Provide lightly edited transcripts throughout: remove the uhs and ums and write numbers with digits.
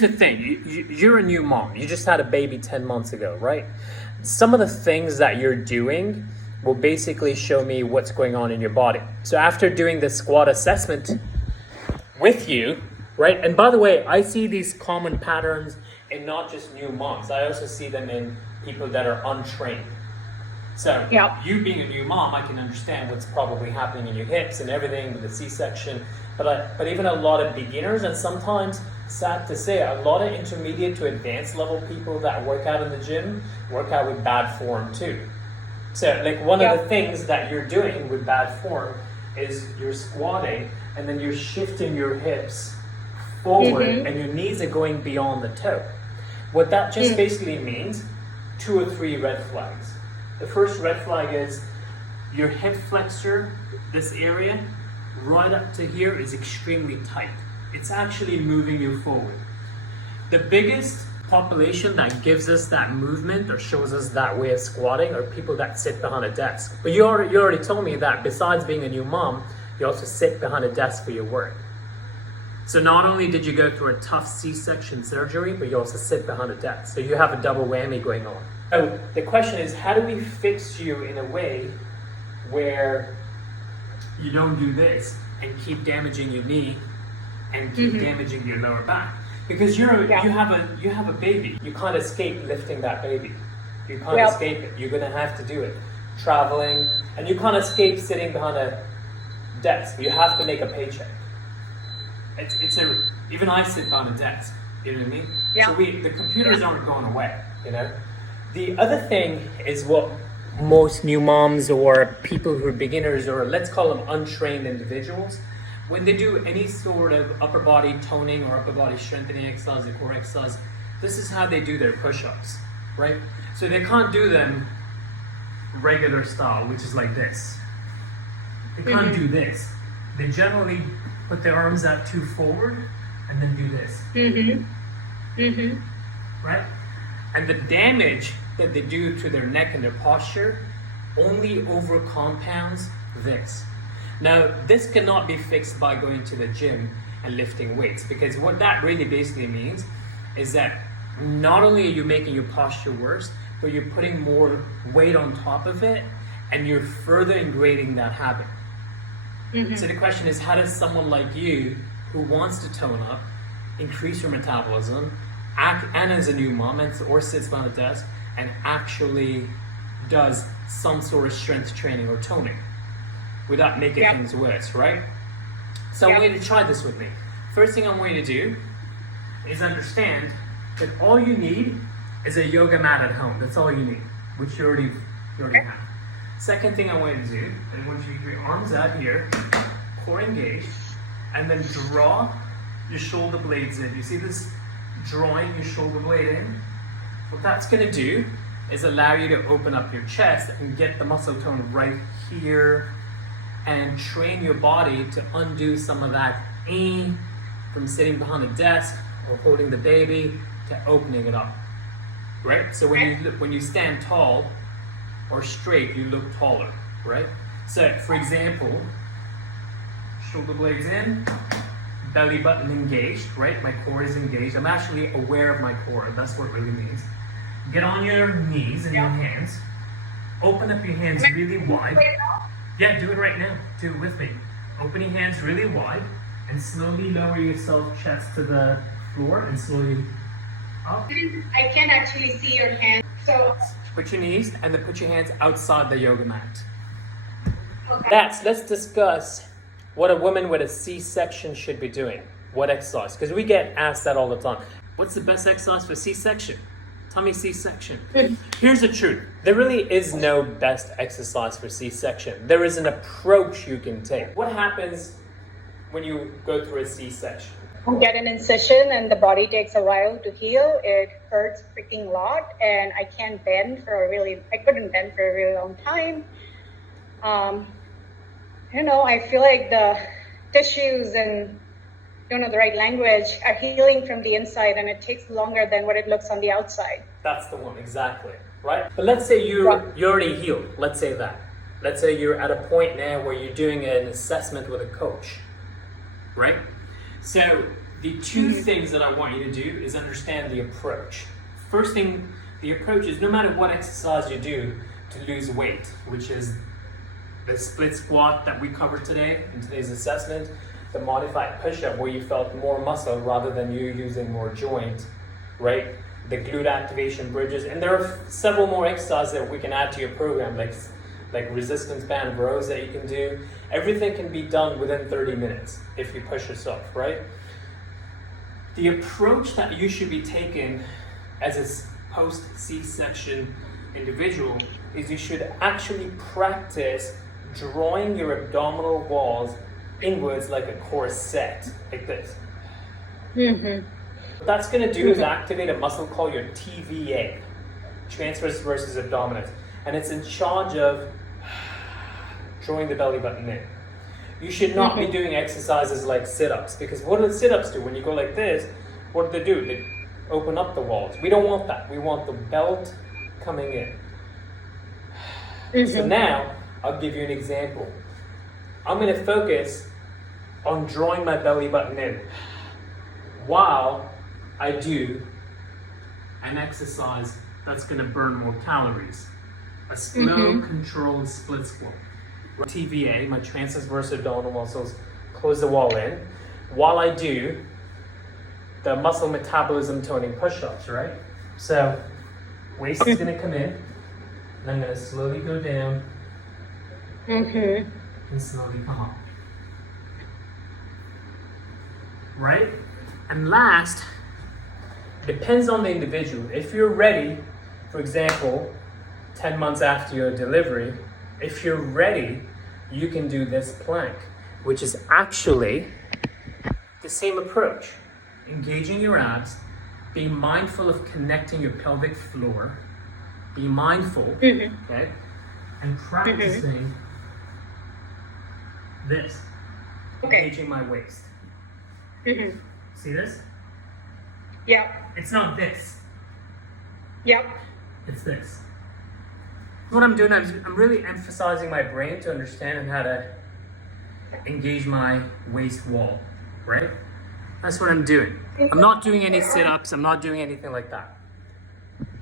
The thing, you're a new mom. You just had a baby 10 months ago, right? Some of the things that you're doing will basically show me what's going on in your body. So after doing the squat assessment with you, right? And by the way, I see these common patterns in not just new moms. I also see them in people that are untrained. So you being a new mom, I can understand what's probably happening in your hips and everything with the C-section. But even a lot of beginners, and sometimes, sad to say, a lot of intermediate to advanced level people that work out in the gym work out with bad form too. So like one of the things that you're doing with bad form is you're squatting and then you're shifting your hips forward and your knees are going beyond the toe. What that just basically means, 2 or 3 red flags. The first red flag is your hip flexor, this area, right up to here is extremely tight. It's actually moving you forward. The biggest population that gives us that movement or shows us that way of squatting are people that sit behind a desk. But you already told me that besides being a new mom, you also sit behind a desk for your work. So not only did you go through a tough C-section surgery, but you also sit behind a desk. So you have a double whammy going on. So the question is, how do we fix you in a way where you don't do this and keep damaging your knee and keep damaging your lower back? Because you have a baby. You can't escape lifting that baby. You can't escape it. You're gonna have to do it. Traveling, and you can't escape sitting behind a desk. You have to make a paycheck. Even I sit behind a desk. You know what I mean? Yeah. So the computers aren't going away. You know. The other thing is what most new moms or people who are beginners, or let's call them untrained individuals, when they do any sort of upper body toning or upper body strengthening exercise or core exercise, this is how they do their push-ups, right? So they can't do them regular style, which is like this. They can't do this. They generally put their arms out too forward and then do this. Right? And the damage that they do to their neck and their posture only over compounds this. Now, this cannot be fixed by going to the gym and lifting weights, because what that really basically means is that not only are you making your posture worse, but you're putting more weight on top of it and you're further ingraining that habit. So the question is, how does someone like you who wants to tone up, increase your metabolism, and as a new mom, or sits behind a desk and actually does some sort of strength training or toning without making things worse, right? So I want you to try this with me. First thing I want you to do is understand that all you need is a yoga mat at home. That's all you need, which you already have. Second thing I want you to do, I want you to keep your arms out here, core engaged, and then draw your shoulder blades in. You see this? Drawing your shoulder blade in. What that's going to do is allow you to open up your chest and get the muscle tone right here and train your body to undo some of that from sitting behind a desk or holding the baby to opening it up, right? So when you stand tall or straight, you look taller, right? So for example, shoulder blades in, belly button engaged, right? My core is engaged. I'm actually aware of my core. That's what it really means. Get on your knees and your hands. Open up your hands really wide. Yeah, do it right now. Do it with me. Open your hands really wide and slowly lower yourself chest to the floor and slowly up. I can't actually see your hands. So put your knees and then put your hands outside the yoga mat. Okay. Let's discuss what a woman with a C-section should be doing. What exercise? Because we get asked that all the time. What's the best exercise for C-section? Tell me C-section. Here's the truth. There really is no best exercise for C-section. There is an approach you can take. What happens when you go through a C-section? You get an incision and the body takes a while to heal. It hurts freaking lot, and I couldn't bend for a really long time. I feel like the tissues and the right language are healing from the inside, and it takes longer than what it looks on the outside. That's the one, exactly, right? But let's say you're already healed. Let's say that. Let's say you're at a point now where you're doing an assessment with a coach, right? So the two things that I want you to do is understand the approach. First thing, the approach is no matter what exercise you do to lose weight, which is the split squat that we covered today in today's assessment, the modified push-up where you felt more muscle rather than you using more joint, right? The glute activation bridges, and there are several more exercises that we can add to your program, like resistance band rows that you can do. Everything can be done within 30 minutes if you push yourself, right? The approach that you should be taking as a post-C-section individual is you should actually practice drawing your abdominal walls inwards like a corset, like this. What that's going to do is activate a muscle called your TVA, transverse versus abdominis, and it's in charge of drawing the belly button in. You should not be doing exercises like sit-ups, because what do the sit-ups do? When you go like this, what do? They open up the walls. We don't want that. We want the belt coming in. So now, I'll give you an example. I'm going to focus on drawing my belly button in while I do an exercise that's going to burn more calories. A slow, controlled split squat. TVA, my transverse abdominal muscles, close the wall in while I do the muscle metabolism toning push-ups, right? So, waist is going to come in, and I'm going to slowly go down and slowly come up. Right? And last, depends on the individual. If you're ready, for example, 10 months after your delivery, if you're ready, you can do this plank, which is actually the same approach. Engaging your abs, being mindful of connecting your pelvic floor, be mindful, okay, and practicing this, engaging my waist. See this? Yep. It's not this. Yep. It's this. What I'm doing, I'm really emphasizing my brain to understand how to engage my waist wall, right? That's what I'm doing. I'm not doing any sit-ups. I'm not doing anything like that.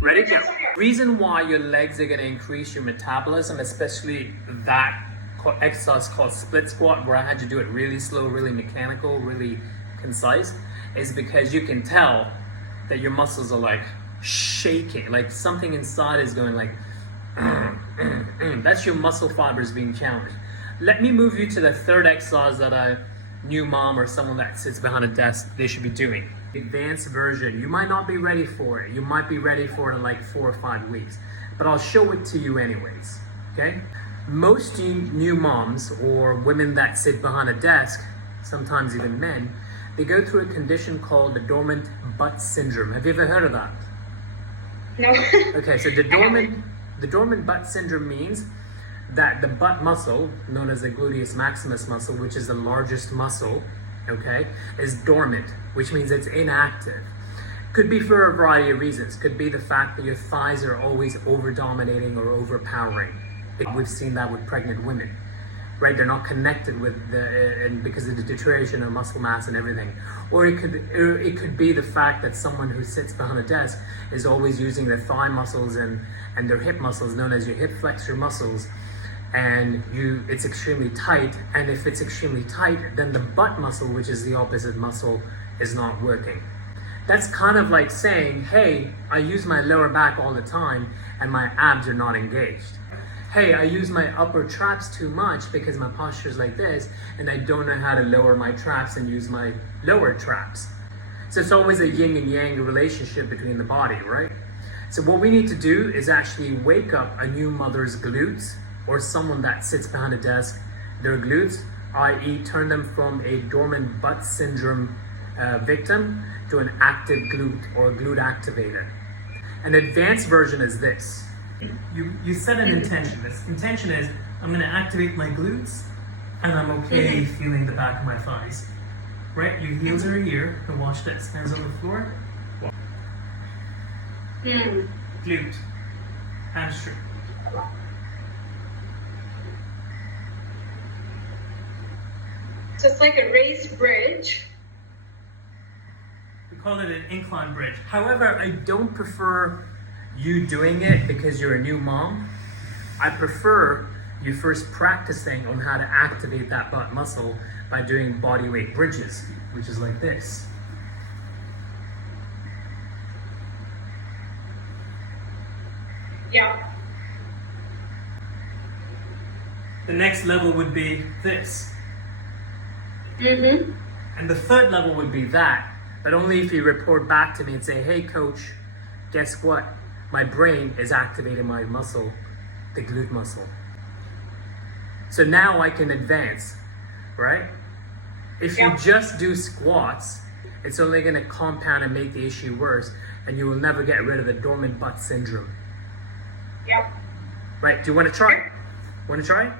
Ready? Go. Reason why your legs are going to increase your metabolism, especially that exercise called split squat, where I had to do it really slow, really mechanical, really concise, is because you can tell that your muscles are like shaking, like something inside is going like, that's your muscle fibers being challenged. Let me move you to the third exercise that a new mom or someone that sits behind a desk, they should be doing. Advanced version. You might not be ready for it. You might be ready for it in like 4 or 5 weeks, but I'll show it to you anyways, okay? Most new moms or women that sit behind a desk, sometimes even men, they go through a condition called the dormant butt syndrome. Have you ever heard of that? No. Okay, so the dormant butt syndrome means that the butt muscle, known as the gluteus maximus muscle, which is the largest muscle, okay, is dormant, which means it's inactive. Could be for a variety of reasons. Could be the fact that your thighs are always over-dominating or overpowering. We've seen that with pregnant women, right? They're not connected with and because of the deterioration of muscle mass and everything. Or it could be the fact that someone who sits behind a desk is always using their thigh muscles and their hip muscles, known as your hip flexor muscles, and it's extremely tight. And if it's extremely tight, then the butt muscle, which is the opposite muscle, is not working. That's kind of like saying, hey, I use my lower back all the time and my abs are not engaged. Hey, I use my upper traps too much because my posture is like this and I don't know how to lower my traps and use my lower traps. So it's always a yin and yang relationship between the body, right? So what we need to do is actually wake up a new mother's glutes, or someone that sits behind a desk, their glutes, i.e. turn them from a dormant butt syndrome victim to an active glute or glute activator. An advanced version is this. You set an intention. This intention is, I'm going to activate my glutes and I'm okay feeling the back of my thighs. Right? Your heels are here. And watch this. Hands on the floor. Glute. Hamstring. So it's like a raised bridge We call it an incline bridge. However, I don't prefer you doing it because you're a new mom. I prefer you first practicing on how to activate that butt muscle by doing body weight bridges, which is like this. Yeah. The next level would be this. Mm-hmm. And the third level would be that, but only if you report back to me and say, hey coach, guess what? My brain is activating my muscle, the glute muscle. So now I can advance, right? If you just do squats, it's only going to compound and make the issue worse, and you will never get rid of the dormant butt syndrome. Yeah. Right, do you want to try? Want to try?